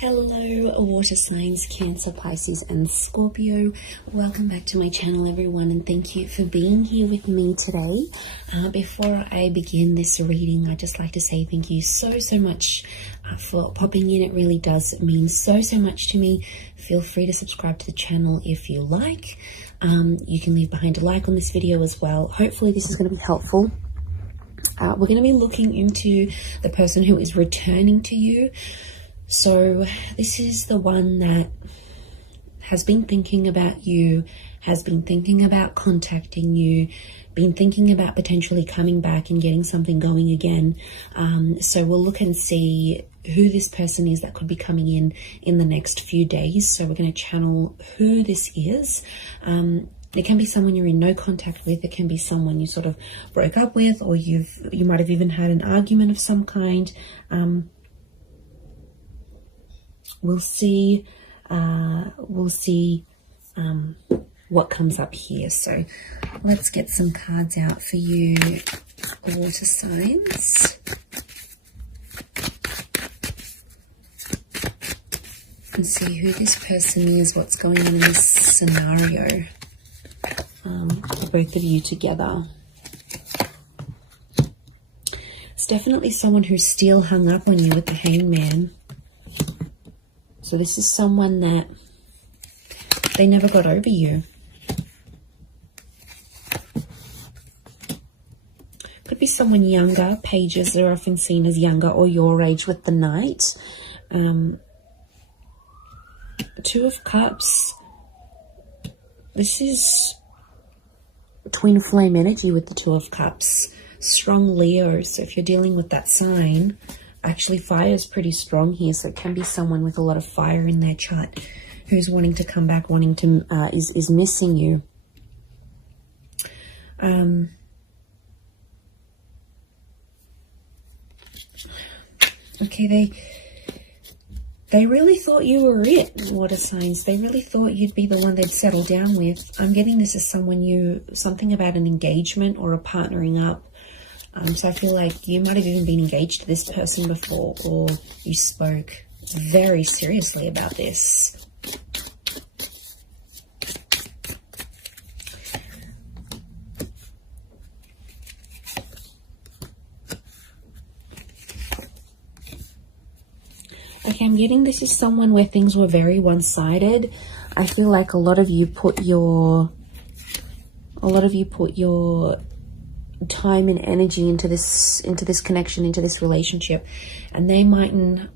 Hello water signs, Cancer, Pisces and Scorpio. Welcome back to my channel everyone, and thank you for being here with me today. Before I begin this reading, I'd just like to say thank you so much for popping in. It really does mean so much to me. Feel free to subscribe to the channel if you like. You can leave behind a like on this video as well. Hopefully this is going to be helpful. We're going to be looking into the person who is returning to you. So this is the one that has been thinking about you, has been thinking about contacting you, been thinking about potentially coming back and getting something going again. So we'll look and see who this person is that could be coming in the next few days. So we're going to channel who this is. It can be someone you're in no contact with. It can be someone you sort of broke up with, or you might have even had an argument of some kind. We'll see what comes up here. So let's get some cards out for you, water signs, and see who this person is, what's going on in this scenario for both of you together. It's definitely someone who's still hung up on you with the Hangman. So this is someone that they never got over you. Could be someone younger. Pages are often seen as younger or your age with the Knight. Two of Cups. This is twin flame energy with the Two of Cups. Strong Leo. So if you're dealing with that sign, actually fire is pretty strong here, so it can be someone with a lot of fire in their chart who's wanting to come back, wanting to is missing you. Okay, they really thought you were it, water signs. They really thought you'd be the one they'd settle down with. I'm getting this as something about an engagement or a partnering up. So I feel like you might have even been engaged to this person before, or you spoke very seriously about this. Okay, I'm getting this is someone where things were very one-sided. I feel like a lot of you put your time and energy into this connection, into this relationship, and they might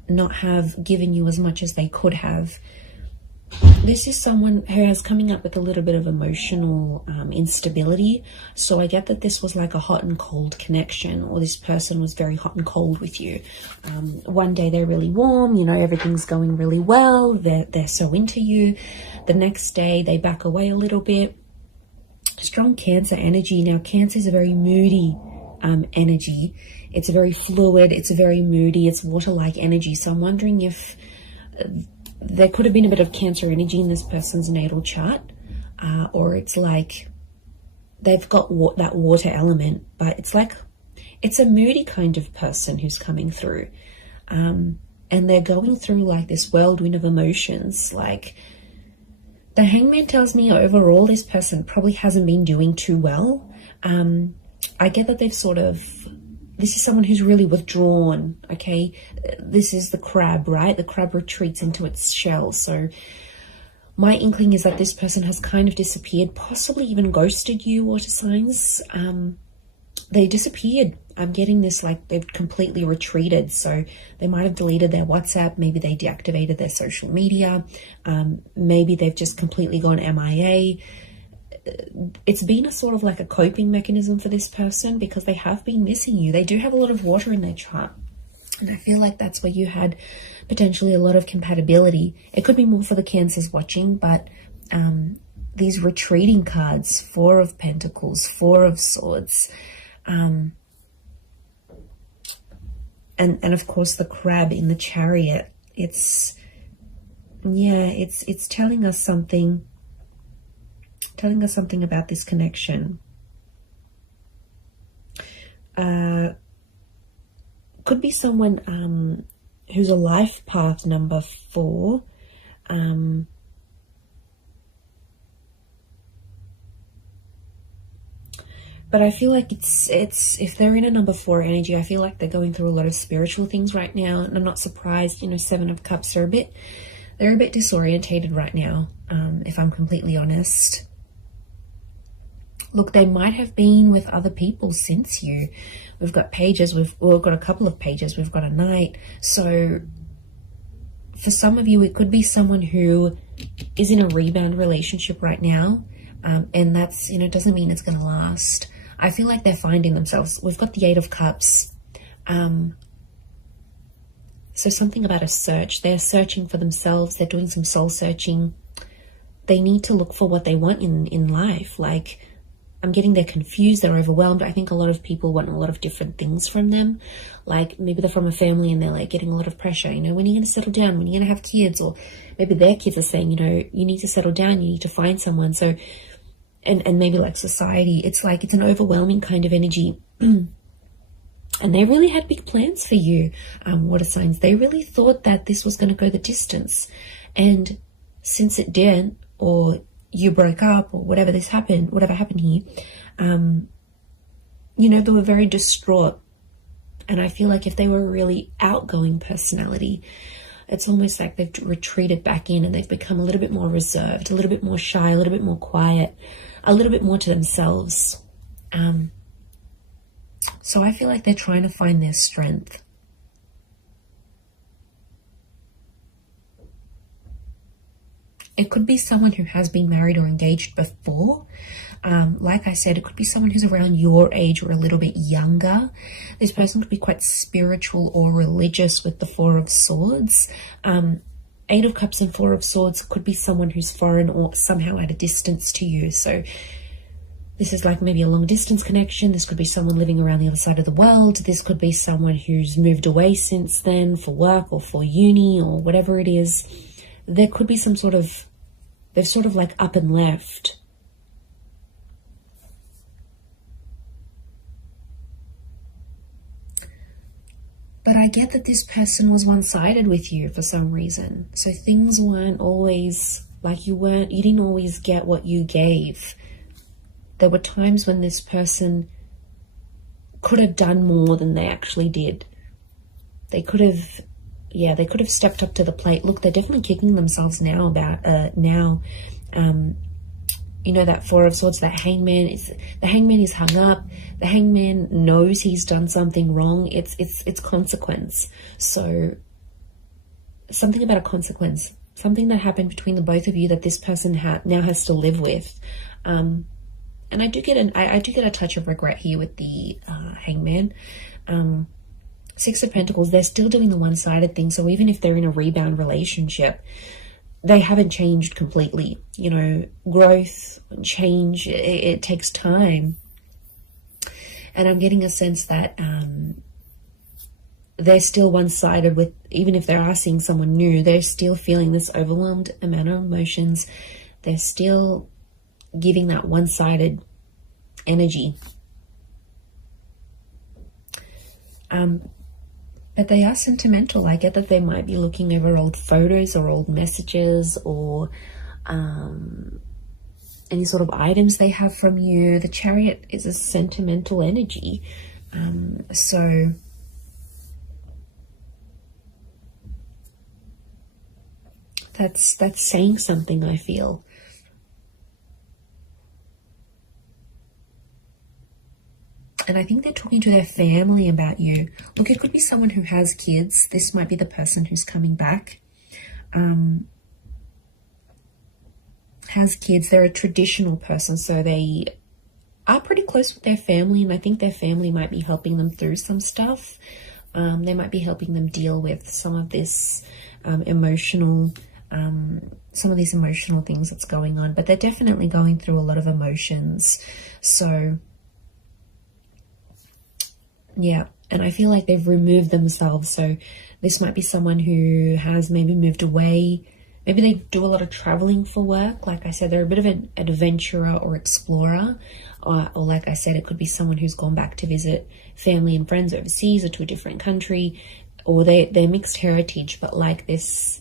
not have given you as much as they could have. This is someone who is coming up with a little bit of emotional instability. So I get that this was like a hot and cold connection, or this person was very hot and cold with you. One day they're really warm, you know, everything's going really well, they're so into you. The next day they back away a little bit. Strong Cancer energy. Now, Cancer is a very moody energy. It's very fluid. It's very moody. It's water-like energy. So I'm wondering if there could have been a bit of Cancer energy in this person's natal chart, or it's like they've got that water element, but it's a moody kind of person who's coming through, and they're going through like this whirlwind of emotions. Like, the Hangman tells me overall this person probably hasn't been doing too well. I get that this is someone who's really withdrawn, okay? This is the crab, right? The crab retreats into its shell. So my inkling is that this person has kind of disappeared, possibly even ghosted you, water signs. They disappeared. I'm getting this like they've completely retreated. So they might have deleted their WhatsApp. Maybe they deactivated their social media. Maybe they've just completely gone MIA. It's been a sort of like a coping mechanism for this person because they have been missing you. They do have a lot of water in their chart. And I feel like that's where you had potentially a lot of compatibility. It could be more for the Cancers watching, but these retreating cards, Four of Pentacles, Four of Swords, and of course the crab in the Chariot. It's telling us something about this connection. Could be someone who's a life path number 4. But I feel like it's if they're in a number 4 energy, I feel like they're going through a lot of spiritual things right now, and I'm not surprised. 7 of Cups are they're a bit disorientated right now, if I'm completely honest. Look, they might have been with other people since you. We've got pages, we've got a couple of pages, we've got a knight. So for some of you, it could be someone who is in a rebound relationship right now, and that's, doesn't mean it's going to last. I feel like they're finding themselves. We've got the 8 of Cups. So something about a search. They're searching for themselves. They're doing some soul searching. They need to look for what they want in life. Like, I'm getting they're confused, they're overwhelmed. I think a lot of people want a lot of different things from them. Like, maybe they're from a family and they're like getting a lot of pressure. When are you going to settle down? When are you going to have kids? Or maybe their kids are saying, you need to settle down. You need to find someone. So, and maybe like society, it's like, it's an overwhelming kind of energy. And they really had big plans for you, water signs. They really thought that this was going to go the distance. And since it didn't, or you broke up, or whatever happened here, they were very distraught. And I feel like if they were a really outgoing personality, it's almost like they've retreated back in and they've become a little bit more reserved, a little bit more shy, a little bit more quiet, a little bit more to themselves. So I feel like they're trying to find their strength. It could be someone who has been married or engaged before. Like I said, it could be someone who's around your age or a little bit younger. This person could be quite spiritual or religious with the 4 of Swords. 8 of Cups and 4 of Swords could be someone who's foreign or somehow at a distance to you. So this is like maybe a long distance connection. This could be someone living around the other side of the world. This could be someone who's moved away since then for work or for uni or whatever it is. There could be some sort of, they've sort of like up and left. But I get that this person was one-sided with you for some reason. So things weren't always like you didn't always get what you gave. There were times when this person could have done more than they actually did. They could have stepped up to the plate. Look, they're definitely kicking themselves now about that 4 of Swords, that Hangman is hung up. The Hangman knows he's done something wrong. It's consequence. So something about a consequence, something that happened between the both of you that this person now has to live with. And I do get a touch of regret here with the Hangman. 6 of Pentacles, they're still doing the one-sided thing. So even if they're in a rebound relationship, they haven't changed completely. Growth, change, it takes time. And I'm getting a sense that they're still one-sided with, even if they are seeing someone new, they're still feeling this overwhelmed amount of emotions. They're still giving that one-sided energy. But they are sentimental. I get that they might be looking over old photos or old messages or any sort of items they have from you. The Chariot is a sentimental energy. So that's saying something, I feel. And I think they're talking to their family about you. Look, it could be someone who has kids. This might be the person who's coming back. Has kids. They're a traditional person, so they are pretty close with their family, and I think their family might be helping them through some stuff. They might be helping them deal with some of this emotional things that's going on. But they're definitely going through a lot of emotions. So yeah, and I feel like they've removed themselves. So this might be someone who has maybe moved away. Maybe they do a lot of traveling for work. Like I said, they're a bit of an adventurer or explorer. Or like I said, it could be someone who's gone back to visit family and friends overseas or to a different country. or they're mixed heritage, but like this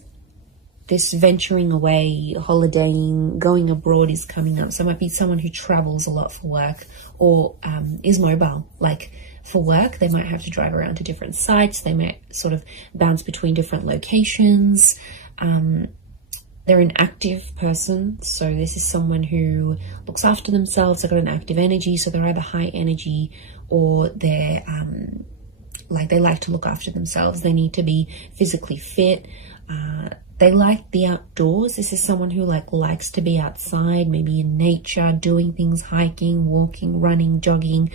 venturing away, holidaying, going abroad is coming up. So it might be someone who travels a lot for work, or is mobile. Like for work, they might have to drive around to different sites. They might sort of bounce between different locations. They're an active person. So this is someone who looks after themselves. They've got an active energy. So they're either high energy, or they're like they like to look after themselves. They need to be physically fit. They like the outdoors. This is someone who likes to be outside, maybe in nature, doing things, hiking, walking, running, jogging.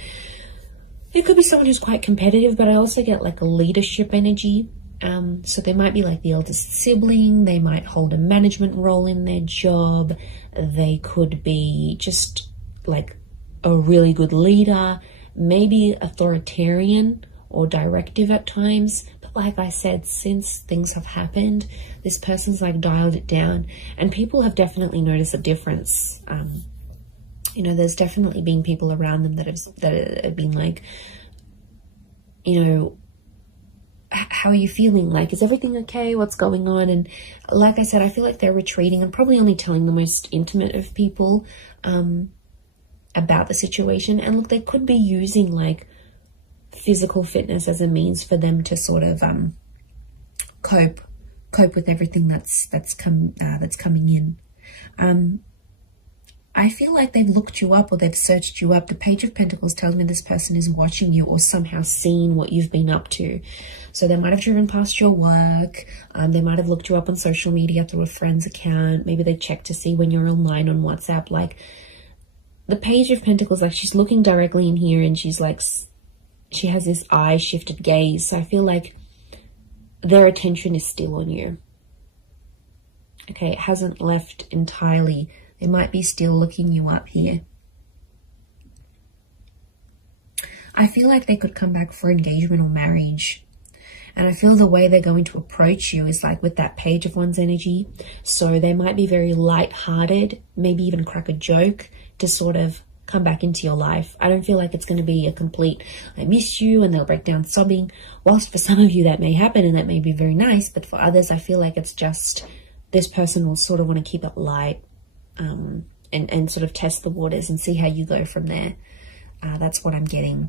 It could be someone who's quite competitive, but I also get like a leadership energy. So they might be like the eldest sibling. They might hold a management role in their job. They could be just like a really good leader, maybe authoritarian or directive at times. Like I said, since things have happened, this person's like dialed it down, and people have definitely noticed a difference. You know, there's definitely been people around them that have been like, you know, how are you feeling? Like, is everything okay? What's going on? And like I said, I feel like they're retreating and probably only telling the most intimate of people about the situation. And look, they could be using like physical fitness as a means for them to sort of cope with everything that's coming in. I feel like they've looked you up, or they've searched you up. The Page of Pentacles tells me this person is watching you, or somehow seen what you've been up to. So they might have driven past your work. They might have looked you up on social media through a friend's account. Maybe they checked to see when you're online on WhatsApp. Like the Page of Pentacles, like she's looking directly in here, and she's like, she has this eye shifted gaze. So I feel like their attention is still on you. Okay, it hasn't left entirely. They might be still looking you up here. I feel like they could come back for engagement or marriage. And I feel the way they're going to approach you is like with that Page of Wands energy. So they might be very light-hearted, maybe even crack a joke to sort of come back into your life. I don't feel like it's going to be a complete, I miss you, and they'll break down sobbing. Whilst for some of you that may happen and that may be very nice, but for others, I feel like it's just this person will sort of want to keep it light. And sort of test the waters and see how you go from there. That's what I'm getting.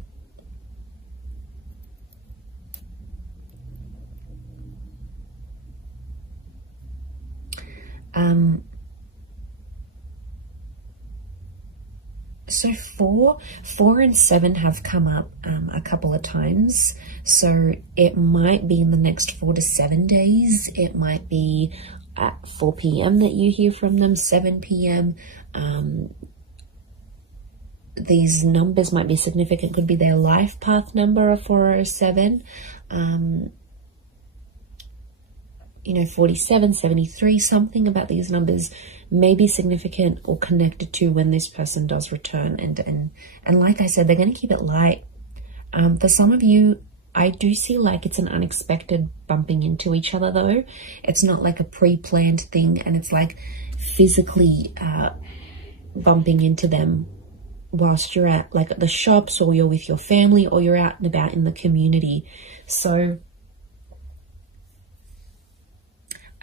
So 4 and 7 have come up a couple of times. So it might be in the next 4 to 7 days. It might be at 4 p.m. that you hear from them, 7 p.m. These numbers might be significant. Could be their life path number of 407. You know, 47, 73, something about these numbers may be significant or connected to when this person does return. And like I said, they're going to keep it light. For some of you, I do see like it's an unexpected bumping into each other though. It's not like a pre-planned thing, and it's like physically bumping into them whilst you're at like at the shops, or you're with your family, or you're out and about in the community. So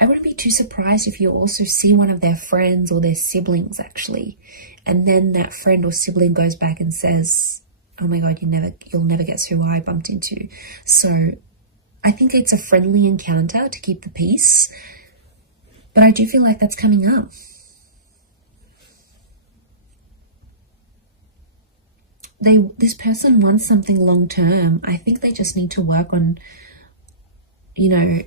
I wouldn't be too surprised if you also see one of their friends or their siblings actually, and then that friend or sibling goes back and says, oh my God, you'll never guess who I bumped into. So I think it's a friendly encounter to keep the peace, but I do feel like that's coming up. This person wants something long term. I think they just need to work on, you know,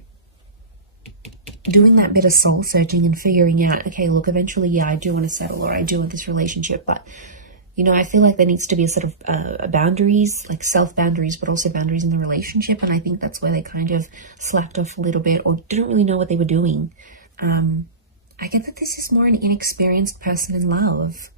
doing that bit of soul searching and figuring out, okay, look, eventually, yeah, I do want to settle, or I do want this relationship, but you know, I feel like there needs to be a sort of boundaries, like self-boundaries, but also boundaries in the relationship. And I think that's where they kind of slacked off a little bit, or didn't really know what they were doing. I get that this is more an inexperienced person in love.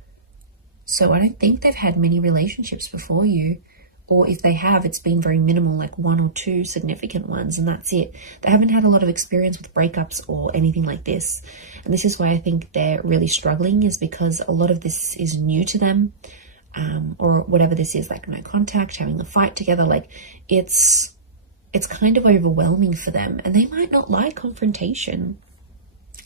So I don't think they've had many relationships before you. Or if they have, it's been very minimal, like 1 or 2 significant ones, and that's it. They haven't had a lot of experience with breakups or anything like this. And this is why I think they're really struggling, is because a lot of this is new to them, or whatever this is, like no contact, having a fight together. Like it's it's kind of overwhelming for them, and they might not like confrontation.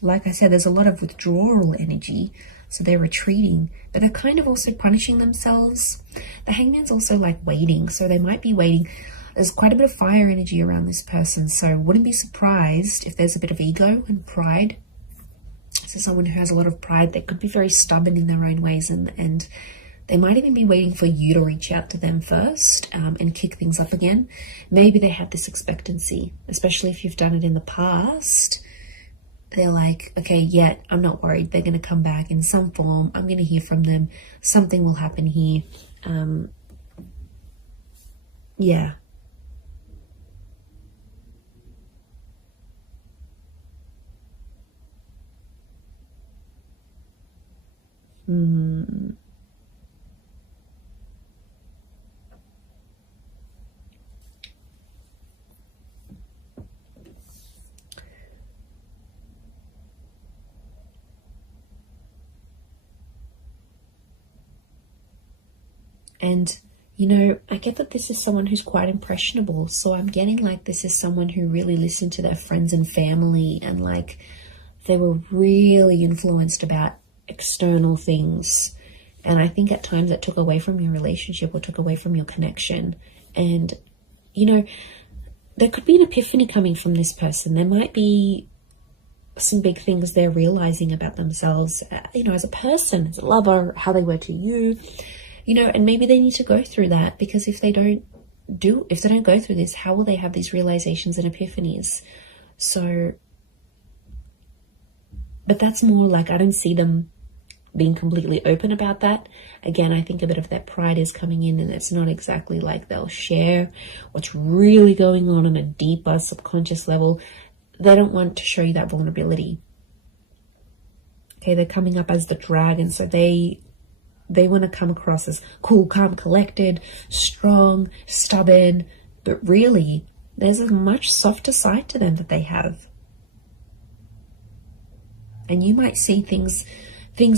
Like I said, there's a lot of withdrawal energy, so they're retreating, but they're kind of also punishing themselves. The Hangman's also like waiting, so they might be waiting. There's quite a bit of fire energy around this person, so wouldn't be surprised if there's a bit of ego and pride. So someone who has a lot of pride, they could be very stubborn in their own ways, and they might even be waiting for you to reach out to them first and kick things up again. Maybe they have this expectancy, especially if you've done it in the past. They're like, okay, yeah, I'm not worried. They're going to come back in some form. I'm going to hear from them. Something will happen here. Yeah. And, you know, I get that this is someone who's quite impressionable. So I'm getting like this is someone who really listened to their friends and family, and like they were really influenced about external things. And I think at times that took away from your relationship or took away from your connection. And, you know, there could be an epiphany coming from this person. There might be some big things they're realizing about themselves, you know, as a person, as a lover, how they were to you. You know, and maybe they need to go through that, because if they don't go through this, how will they have these realizations and epiphanies? So, but that's more like, I don't see them being completely open about that. Again, I think a bit of that pride is coming in, and it's not exactly like they'll share what's really going on a deeper subconscious level. They don't want to show you that vulnerability. Okay, they're coming up as the dragon, so they want to come across as cool, calm, collected, strong, stubborn, but really there's a much softer side to them that they have. And you might see things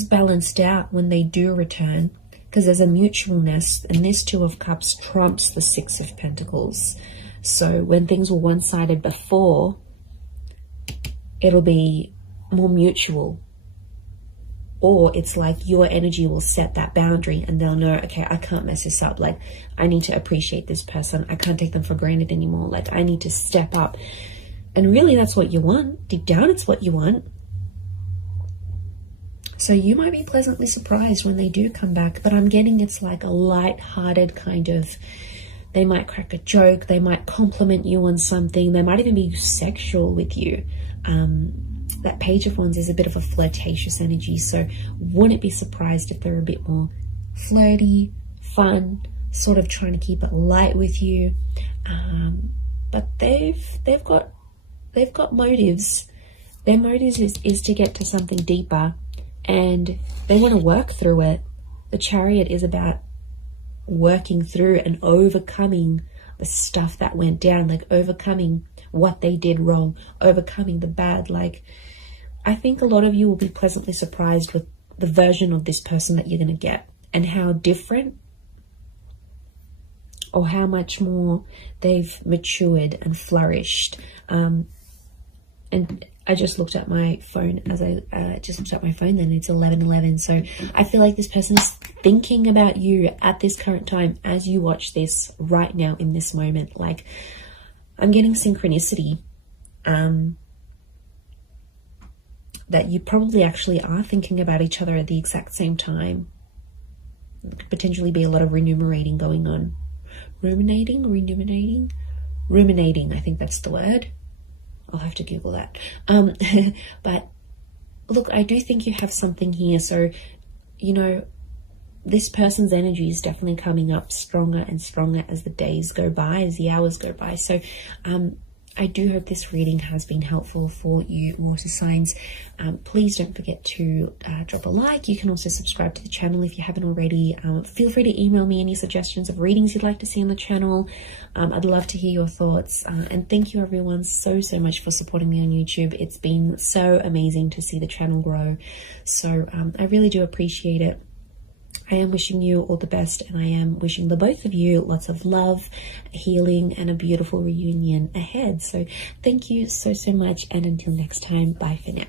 balanced out when they do return, because there's a mutualness, and this Two of Cups trumps the Six of Pentacles. So when things were one-sided before, it'll be more mutual. Or it's like your energy will set that boundary, and they'll know, okay, I can't mess this up. Like, I need to appreciate this person. I can't take them for granted anymore. Like, I need to step up. And really, that's what you want. Deep down, it's what you want. So you might be pleasantly surprised when they do come back. But I'm getting it's like a light-hearted kind of, they might crack a joke. They might compliment you on something. They might even be sexual with you. That Page of Wands is a bit of a flirtatious energy, so wouldn't be surprised if they're a bit more flirty, fun, sort of trying to keep it light with you. But they've got motives. Their motives is to get to something deeper, and they want to work through it. The Chariot is about working through and overcoming the stuff that went down, like overcoming what they did wrong, overcoming the bad. Like, I think a lot of you will be pleasantly surprised with the version of this person that you're going to get, and how different or how much more they've matured and flourished. And I just looked at my phone then it's 11:11. So I feel like this person is thinking about you at this current time as you watch this right now in this moment. Like, I'm getting synchronicity. That you probably actually are thinking about each other at the exact same time. There could potentially be a lot of ruminating going on. Ruminating, I think that's the word. I'll have to Google that. But look, I do think you have something here. So, you know, this person's energy is definitely coming up stronger and stronger as the days go by, as the hours go by. So, I do hope this reading has been helpful for you water signs. Please don't forget to drop a like. You can also subscribe to the channel if you haven't already. Feel free to email me any suggestions of readings you'd like to see on the channel. I'd love to hear your thoughts. And thank you everyone so much for supporting me on YouTube. It's been so amazing to see the channel grow. So I really do appreciate it. I am wishing you all the best, and I am wishing the both of you lots of love, healing, and a beautiful reunion ahead. So thank you so much, and until next time, bye for now.